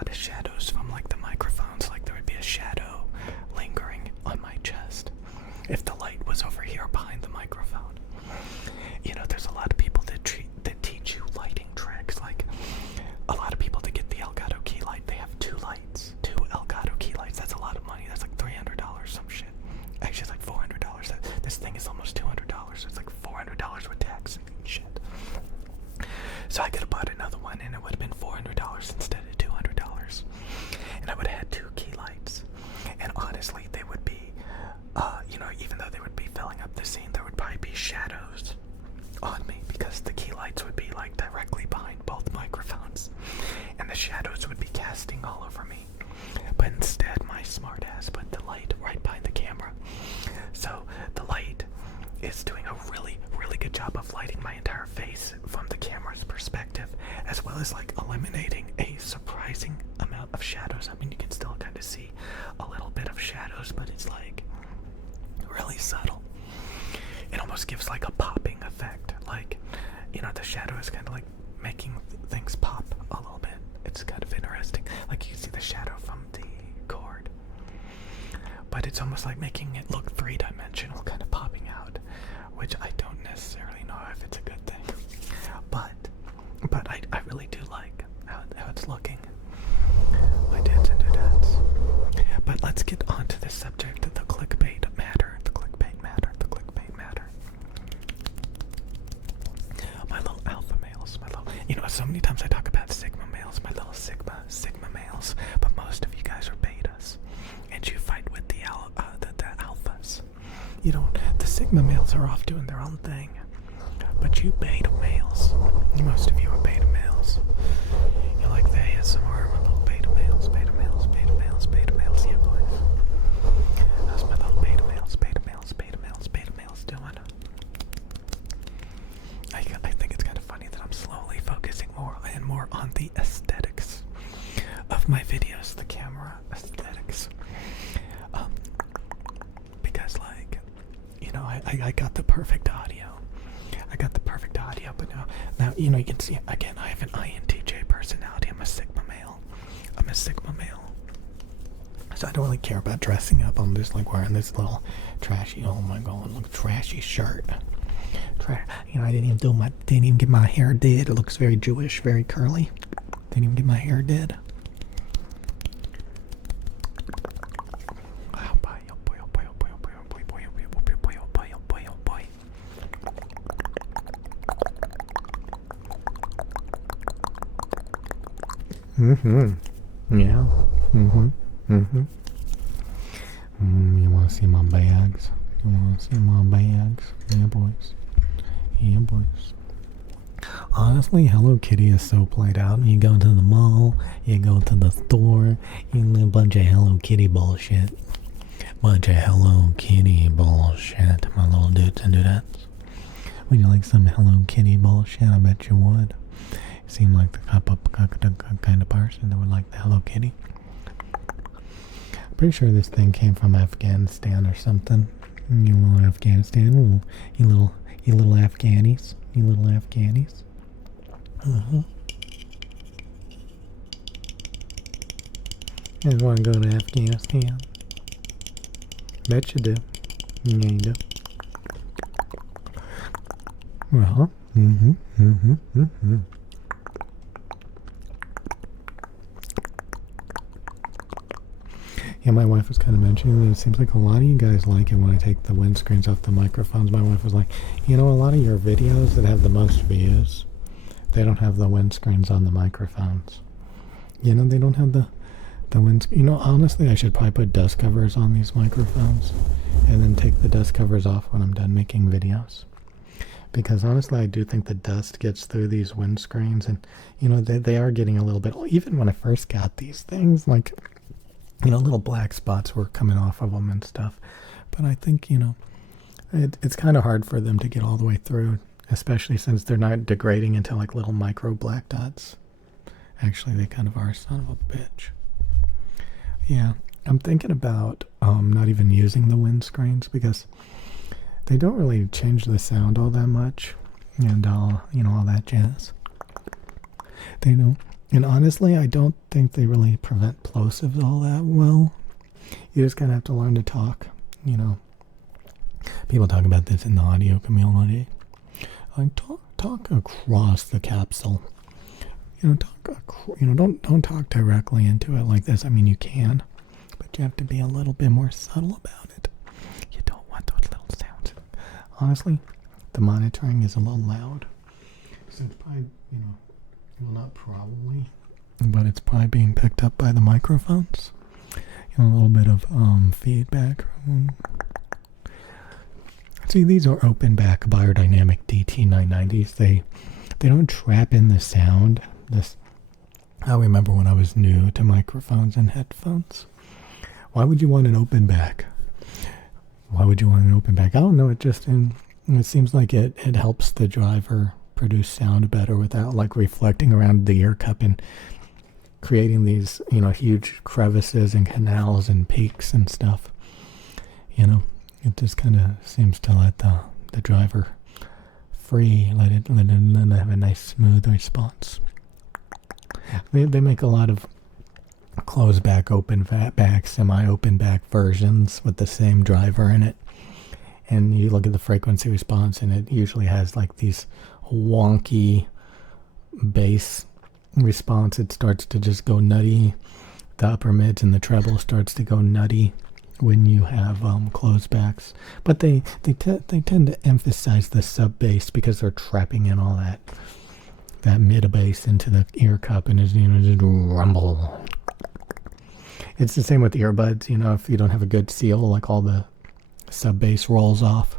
lot of shadows from like the microphones. Like there would be a shadow lingering on my chest if the light was over here behind the microphone. You know, there's a lot of people that teach you lighting tricks. Like a lot of people that get the Elgato key light, they have two Elgato key lights. That's a lot of money. That's like $300, some shit. Actually, it's like $400. This thing is almost $200. It's like $400 with tax and shit. So I could have bought another one, and it would have been $400 instead of $200. And I would have had two key lights. And honestly, they would be, you know, even though they would be filling up the scene, there would probably be shadows on me because the key lights would be like directly behind both microphones, and the shadows would be casting all over me. But instead, my smart ass put the light right behind the camera. So the light is doing a really, really good job of lighting my entire face from the camera's perspective, as well as like eliminating a surprising amount of shadows. I mean, you can still kind of see a little bit of shadows, but it's like really subtle. It almost gives like a popping effect. Like, you know, the shadow is kind of like making things pop a little bit. It's kind of interesting. Like you can see the shadow from the cord, but it's almost like making it look three-dimensional, kind of popping out, which I don't necessarily know if it's a good thing. But I really do like how it's looking. My dads and dudettes. But let's get on to the subject of the clickbait matter. The clickbait matter. The clickbait matter. My little alpha males. My little, you know, so many times I talk about sigma males. My little sigma males. But most of you guys are betas, and you fight with the alphas. You don't. The sigma males are off doing their own thing. But you beta males, most of you are beta males. You like the ASMR, my little beta males, beta males, beta males, beta males, yeah boys. How's my little beta males, beta males, beta males, beta males doing? I think it's kind of funny that I'm slowly focusing more and more on the aesthetics of my videos, the camera aesthetics. Because like, you know, I got the perfect audio. But now, you know, you can see, again, I have an INTJ personality. I'm a sigma male. So I don't really care about dressing up. I'm just like wearing this little trashy, oh my god, look, trashy shirt. You know, I didn't even get my hair did. It looks very Jewish, very curly. Didn't even get my hair did. Yeah. You want to see my bags? Yeah, boys. Honestly, Hello Kitty is so played out. You go to the mall, you go to the store, you get a bunch of Hello Kitty bullshit. My little dudes and dudettes. Would you like some Hello Kitty bullshit? I bet you would. You seem like the kind of person that would like the Hello Kitty. Pretty sure this thing came from Afghanistan or something. You little Afghanistan, you little Afghanis, You guys want to go to Afghanistan? Bet you do. Yeah, you do. Well, Yeah, my wife was kind of mentioning that it seems like a lot of you guys like it when I take the windscreens off the microphones. My wife was like, you know, a lot of your videos that have the most views, they don't have the windscreens on the microphones. You know, they don't have the windscreen. You know, honestly, I should probably put dust covers on these microphones and then take the dust covers off when I'm done making videos. Because honestly, I do think the dust gets through these windscreens, and, you know, they are getting a little bit, even when I first got these things, like, you know, little black spots were coming off of them and stuff. But I think, you know, it's kind of hard for them to get all the way through, especially since they're not degrading into like little micro black dots. Actually, they kind of are, son of a bitch. Yeah, I'm thinking about not even using the windscreens because they don't really change the sound all that much, and you know, all that jazz. They don't. And honestly, I don't think they really prevent plosives all that well. You just kind of have to learn to talk, you know. People talk about this in the audio community. Like talk across the capsule. You know, don't talk directly into it like this. I mean, you can, but you have to be a little bit more subtle about it. You don't want those little sounds. Honestly, the monitoring is a little loud. So it's probably, you know, well, not probably, but it's probably being picked up by the microphones. You know, a little bit of feedback. See, these are open back biodynamic DT990s. They don't trap in the sound. I remember when I was new to microphones and headphones. Why would you want an open back? Why would you want an open back? I don't know. It seems like it helps the driver produce sound better without like reflecting around the ear cup and creating these, you know, huge crevices and canals and peaks and stuff. You know, it just kind of seems to let the driver free, let it have a nice smooth response. They make a lot of closed back, open back, semi-open back versions with the same driver in it. And you look at the frequency response, and it usually has like these wonky bass response. It starts to just go nutty. The upper mids and the treble starts to go nutty when you have closed backs. But they tend to emphasize the sub bass because they're trapping in all that mid bass into the ear cup, and it's, you know, just rumble. It's the same with earbuds. You know, if you don't have a good seal, like all the sub bass rolls off.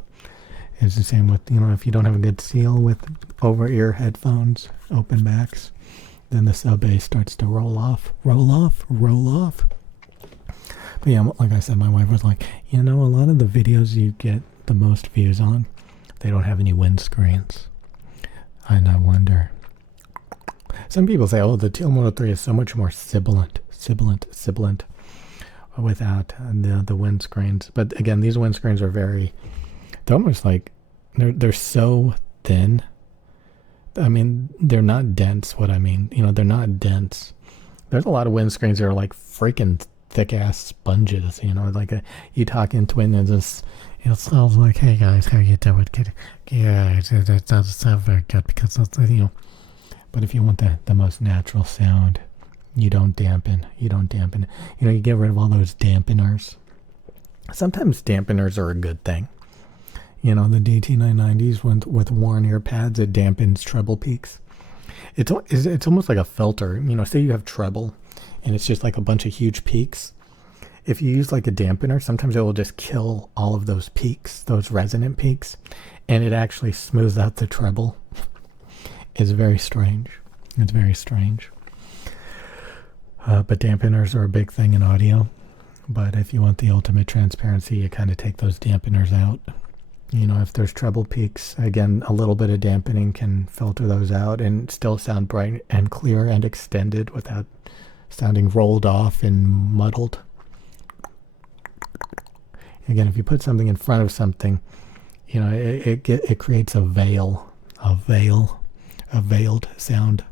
It's the same with, you know, if you don't have a good seal with over ear headphones, open backs, then the sub bass starts to roll off. But yeah, like I said, my wife was like, you know, a lot of the videos you get the most views on, they don't have any windscreens. And I wonder. Some people say, oh, the TL103 is so much more sibilant without the windscreens. But again, these windscreens are they're almost like, they're so thin. I mean, they're not dense, what I mean. You know, they're not dense. There's a lot of windscreens that are like freaking thick-ass sponges, you know, like you talk into it and it sounds like, hey guys, how you doing? Yeah, it doesn't sound very good because, you know, but if you want the most natural sound, you don't dampen. You know, you get rid of all those dampeners. Sometimes dampeners are a good thing. You know, the DT990s with worn ear pads, it dampens treble peaks. It's almost like a filter. You know, say you have treble and it's just like a bunch of huge peaks. If you use like a dampener, sometimes it will just kill all of those peaks, those resonant peaks, and it actually smooths out the treble. It's very strange. But dampeners are a big thing in audio. But if you want the ultimate transparency, you kind of take those dampeners out. You know, if there's treble peaks, again, a little bit of dampening can filter those out and still sound bright and clear and extended without sounding rolled off and muddled. Again, if you put something in front of something, you know, it creates a veiled sound.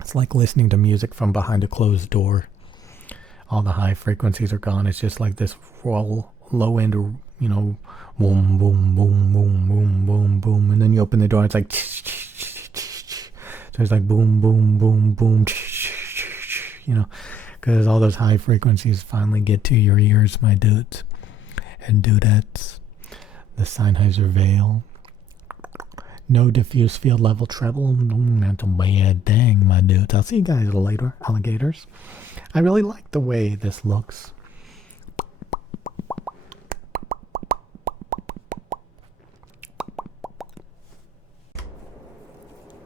It's like listening to music from behind a closed door. All the high frequencies are gone. It's just like this low end, you know, boom, boom, boom, boom, boom, boom, boom, and then you open the door. It's like, so it's like boom, boom, boom, boom, you know, because all those high frequencies finally get to your ears, my dudes and dudettes. The Sennheiser veil. No diffuse field level treble. Not a bad thing, my dudes. I'll see you guys later, alligators. I really like the way this looks.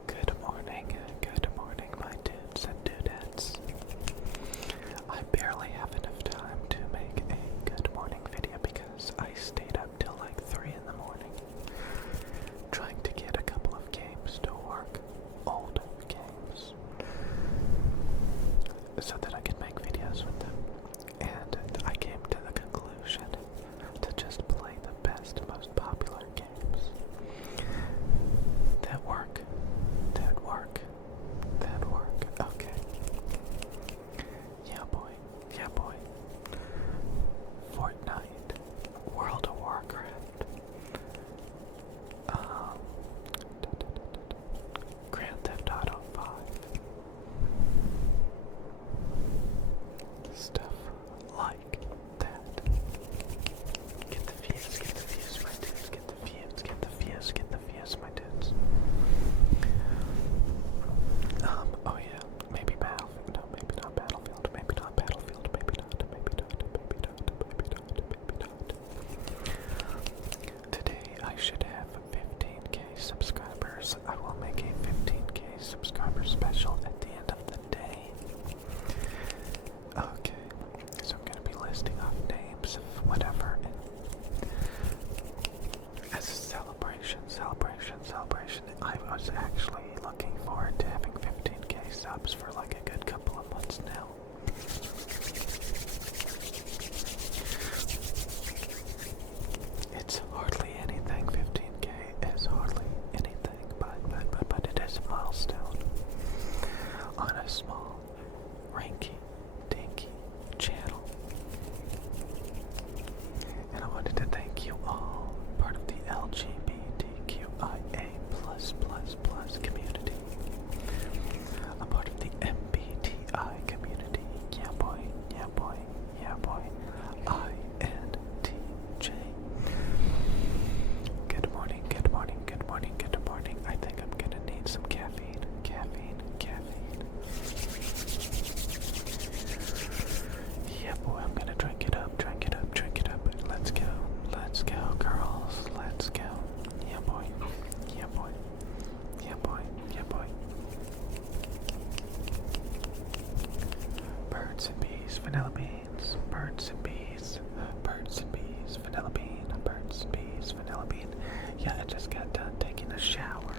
Good morning, my dudes and dudettes. I barely have enough time to make a good morning video because I stayed up till like 3 in the morning trying to get a couple of games to work, old games, so that I could make videos with them. And vanilla beans, birds and bees, vanilla bean, birds and bees, vanilla bean. Yeah, I just got done taking a shower.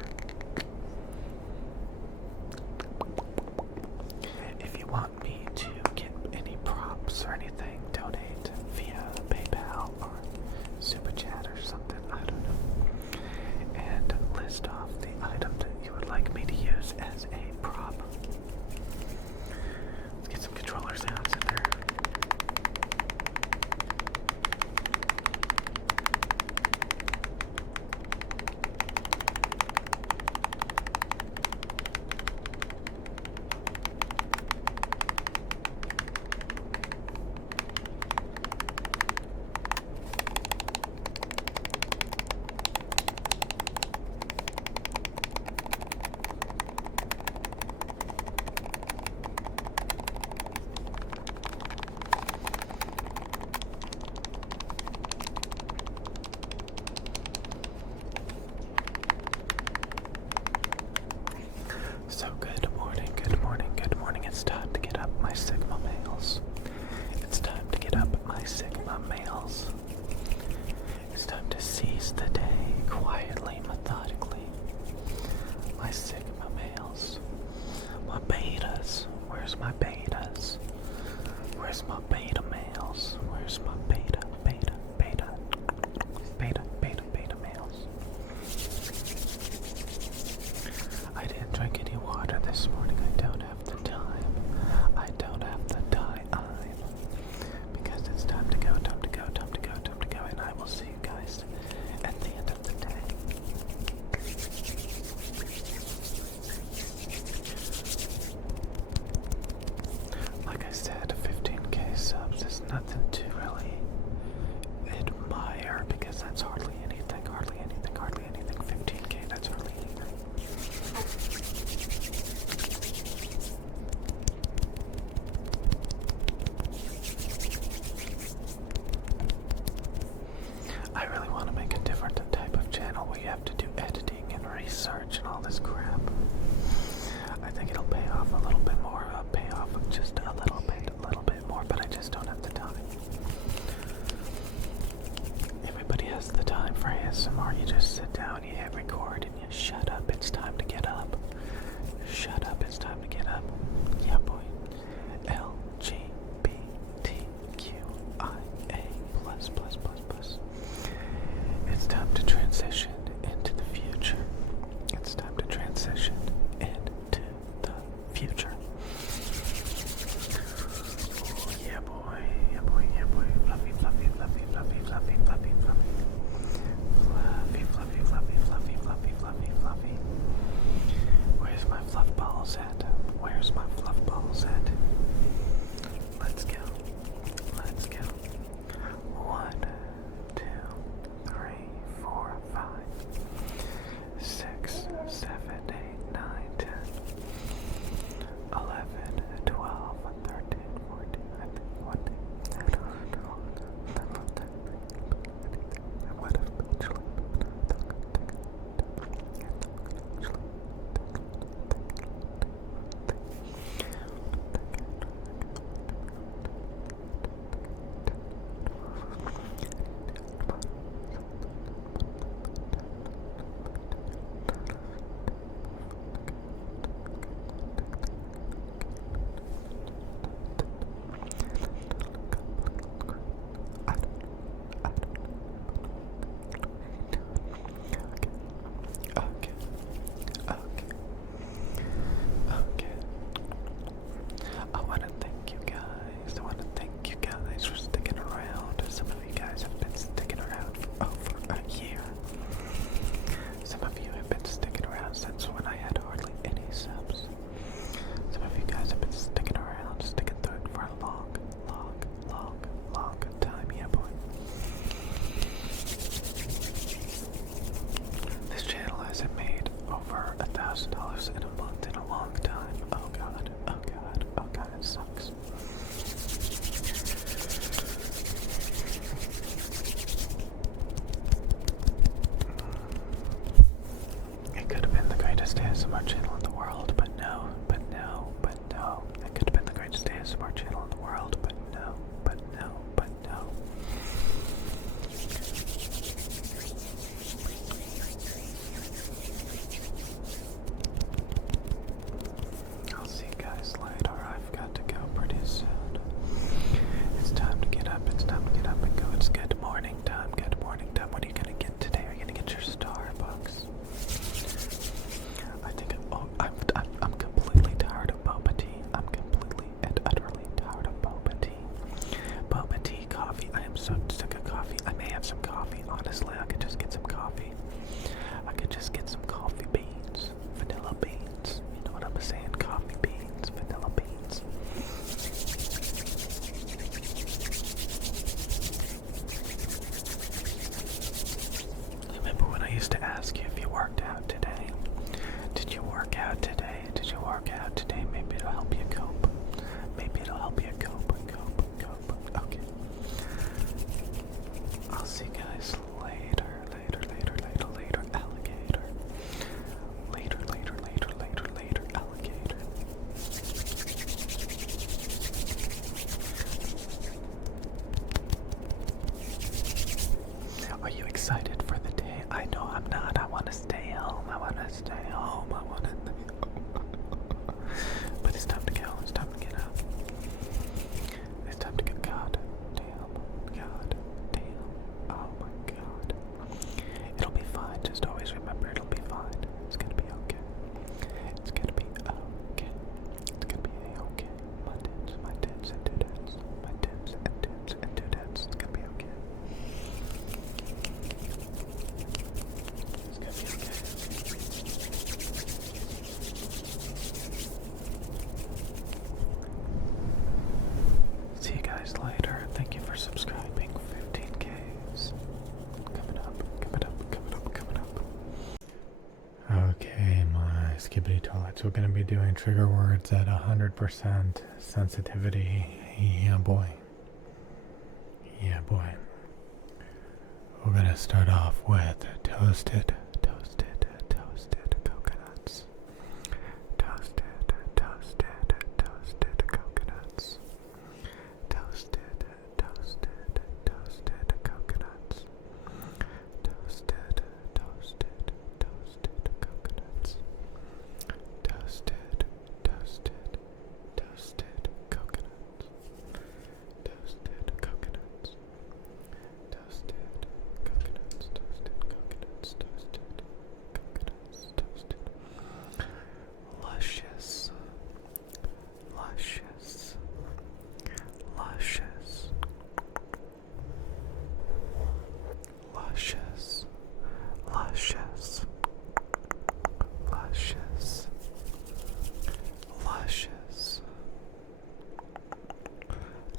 If you want me to get any props or anything, donate via PayPal or Super Chat or something, I don't know. And list off the item that you would like me to use as a prop. Let's get some controller sounds in there. So good morning, good morning, good morning. It's time to get up, my Sigma males. It's time to get up, my Sigma males. It's time to seize the day quietly, methodically. My Sigma males. My betas. Where's my betas? Where's my beta males? Where's my beta males? I didn't drink any water this morning. I don't have the time. I don't have the time. Because it's time to go, time to go, time to go, time to go. And I will see you guys at the end of the day. Like I said, 15k subs is nothing to really admire because that's hardly anything, hardly anything, hardly anything. 15k, that's hardly anything. I really want to make a different type of channel where you have to do editing and research and all this crap. I think it'll pay off a little bit more, pay off just a little bit more, but I just don't have the time. Everybody has the time excited for the day. I know I'm not. I want to stay home. I want to stay home. I want to. But it's time to go. It's time to get out. It's time to get. God damn. God damn. Oh my God. It'll be fine. Just always remember it'll be fine. It's gonna be okay. It's gonna be okay. It's gonna be a-okay. My tits and dudettes. My tits and dudettes. It's gonna be okay. It's gonna be okay. See you guys later. Thank you for subscribing. 15Ks. Coming up, coming up, coming up, coming up. Okay, my skibbity toilets. We're going to be doing trigger words at 100% sensitivity. Yeah, boy. Yeah, boy. We're going to start off with toasted coconuts. Toasted coconuts. Toasted coconuts. Toasted coconuts. Toasted coconuts. Toasted coconuts. Toasted coconuts. Luscious. Luscious. Luscious. Luscious. Luscious. Luscious. Luscious.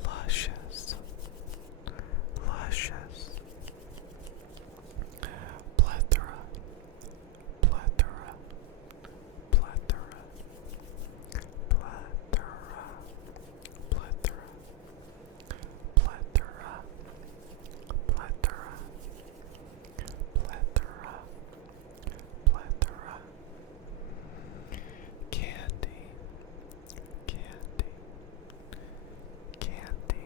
Luscious. Luscious. Plethora. Plethora. Plethora. Plethora. Plethora. Plethora. Plethora. Plethora. Plethora. Candy. Candy. Candy.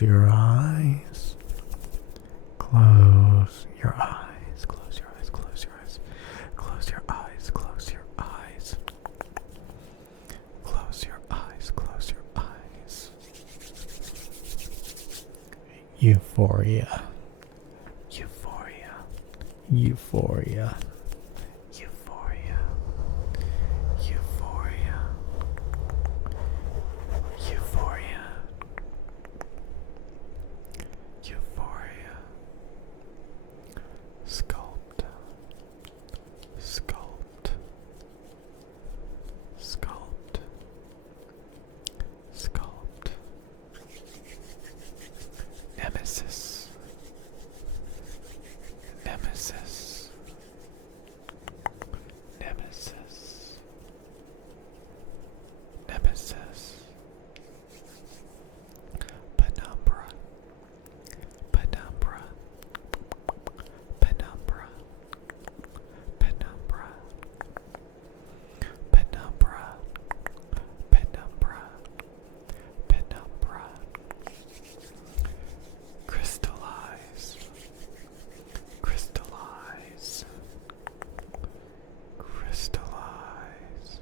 Close your eyes. Close your eyes. Close your eyes. Close your eyes. Close your eyes. Close your eyes. Close your eyes. Close your eyes. Euphoria. Euphoria. Euphoria. Euphoria. Euphoria. Euphoria. Euphoria. Sculpt. Sculpt. Sculpt. Sculpt. Nemesis. Nemesis. Nemesis. Nemesis. Penumbra. Penumbra. Penumbra. Penumbra. Penumbra. Penumbra. Penumbra. Crystallize. Crystallize. Crystallize.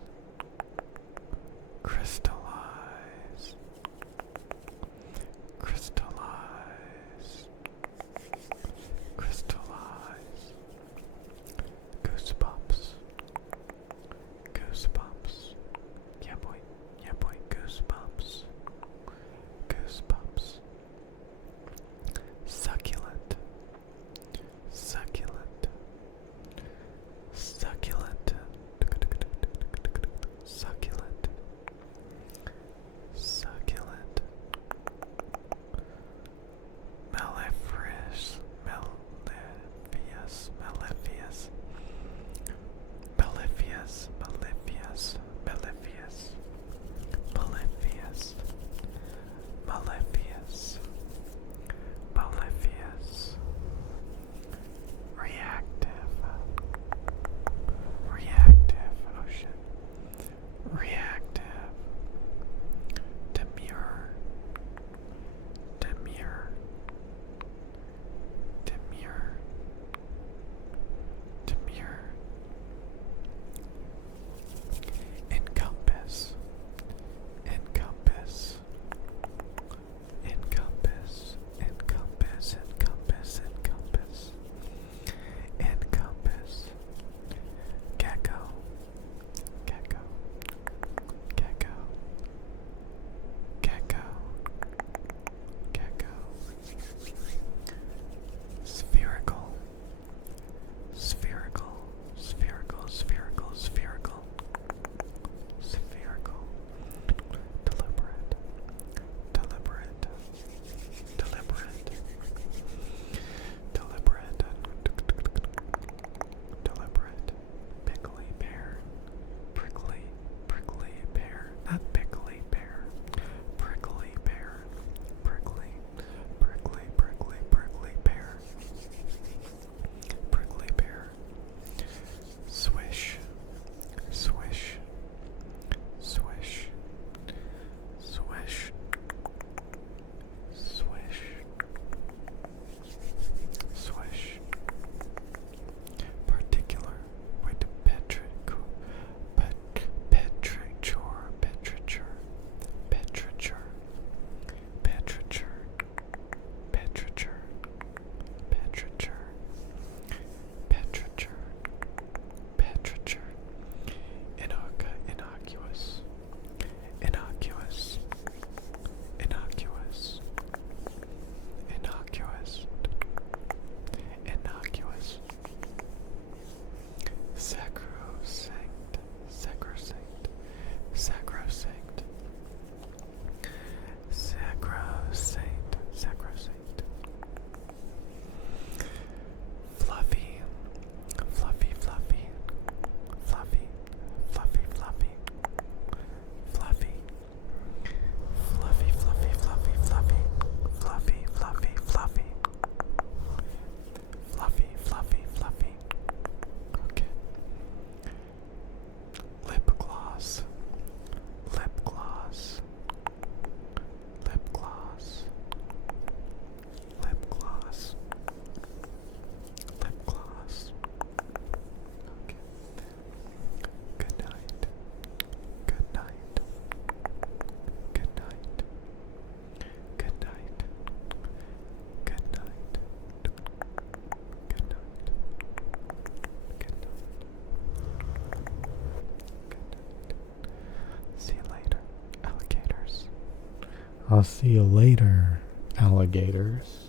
Crystallize. Crystallize. Crystallize. Goosebumps. Goosebumps. Yeah boy. Yeah boy. Goosebumps. Goosebumps. Succulent. Succulent. Succulent. I'll see you later, alligators.